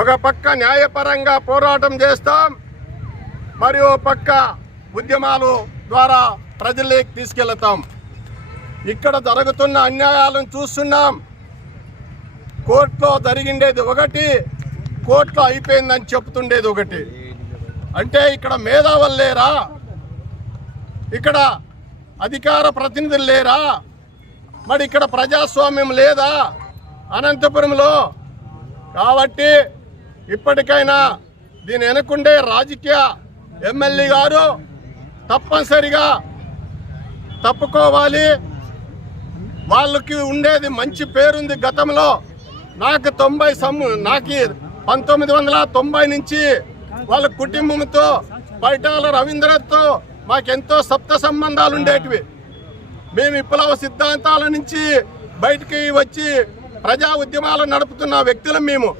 ఒక పక్క న్యాయపరంగా పోరాటం చేస్తాం, మరియు పక్క ఉద్యమాలు ద్వారా ప్రజల్లోకి తీసుకెళ్తాం. ఇక్కడ జరుగుతున్న అన్యాయాలను చూస్తున్నాం. కోర్టులో జరిగిండేది ఒకటి, కోర్టులో అయిపోయిందని చెప్తుండేది ఒకటి. అంటే ఇక్కడ మేధావులు లేరా? ఇక్కడ అధికార ప్రతినిధులు లేరా? మరి ఇక్కడ ప్రజాస్వామ్యం లేదా అనంతపురంలో? కాబట్టి ఇప్పటికైనా దీని వెనుకుండే రాజకీయ ఎమ్మెల్యే గారు తప్పనిసరిగా తప్పుకోవాలి. వాళ్ళకి ఉండేది మంచి పేరుంది. గతంలో నాకు 1990 నుంచి వాళ్ళ కుటుంబంతో పైటాల రవీంద్రతో మాకెంతో సప్త సంబంధాలు ఉండేటివి. మేము విప్లవ సిద్ధాంతాల నుంచి బయటికి వచ్చి ప్రజా ఉద్యమాలు నడుపుతున్న వ్యక్తులం మేము.